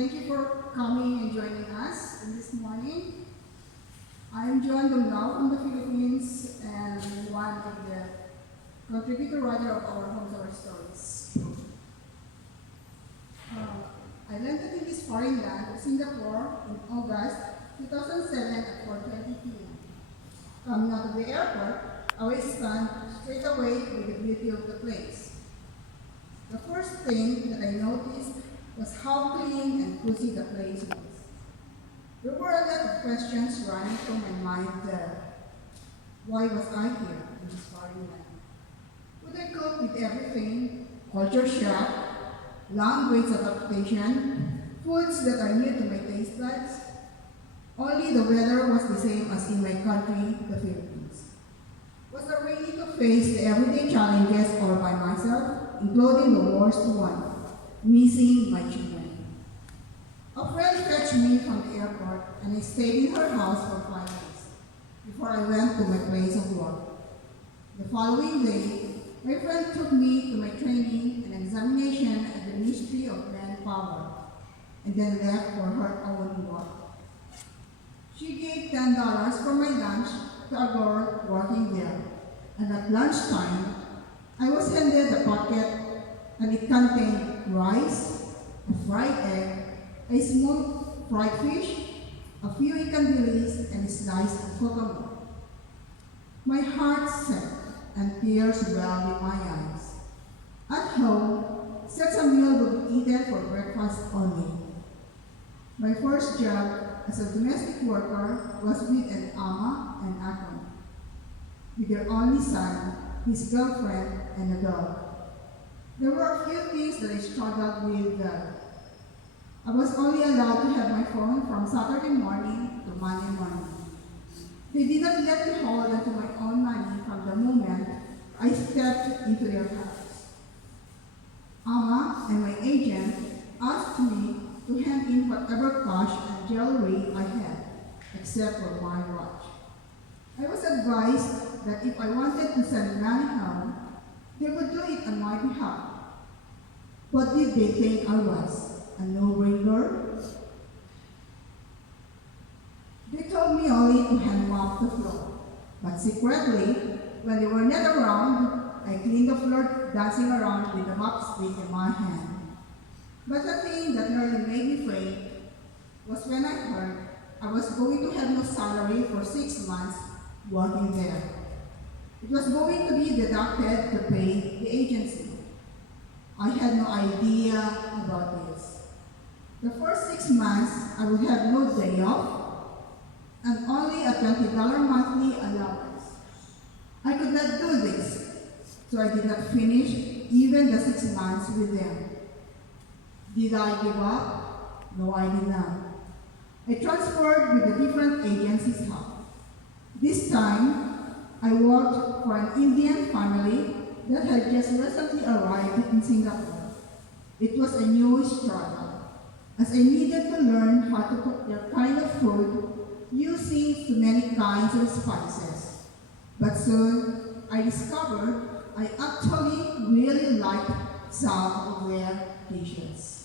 Thank you for coming and joining us this morning. I'm Joan Dumlao from the Philippines and I'm one of the contributor writer of our Homes Our Stories. I landed in this foreign land of Singapore in August 2007 at 4:20 p.m. Coming out of the airport, I was stunned straight away with the beauty of the place. The first thing that I noticed was how clean and cozy the place was. There were a lot of questions running through my mind there. Why was I here in this foreign land? Would I cope with everything? Culture shock, language adaptation, foods that are new to my taste buds? Only the weather was the same as in my country, the Philippines. Was I ready to face the everyday challenges all by myself, including the worst one, missing my children? A friend fetched me from the airport and I stayed in her house for 5 days before I went to my place of work. The following day, my friend took me to my training and examination at the Ministry of Manpower and then left for her own work. She gave $10 for my lunch to a girl working there, and at lunchtime, I was handed a bucket and it contained rice, a fried egg, a small fried fish, a few ikan and a slice of coconut. My heart sank and tears welled in my eyes. At home, such a meal would be eaten for breakfast only. My first job as a domestic worker was with an ama and akon, with their only son, his girlfriend, and a dog. There were a few things that I struggled with. I was only allowed to have my phone from Saturday morning to Monday morning. They did not let me hold onto my own money from the moment I stepped into their house. Ama and my agent asked me to hand in whatever cash and jewelry I had, except for my watch. I was advised that if I wanted to send money home, they would do it on my behalf. What did they think I was? A no-brainer? They told me only to hand mop the floor, but secretly, when they were not around, I cleaned the floor dancing around with the mop stick in my hand. But the thing that nearly made me faint was when I heard I was going to have no salary for 6 months working there. It was going to be deducted to pay the agency. I had no idea about this. The first 6 months, I would have no day off and only a $20 monthly allowance. I could not do this, so I did not finish even the 6 months with them. Did I give up? No, I did not. I transferred with a different agency's help. This time, I worked for an Indian family that had just recently arrived in Singapore. It was a new struggle, as I needed to learn how to cook their kind of food using so many kinds of spices. But soon, I discovered I actually really liked some of their dishes.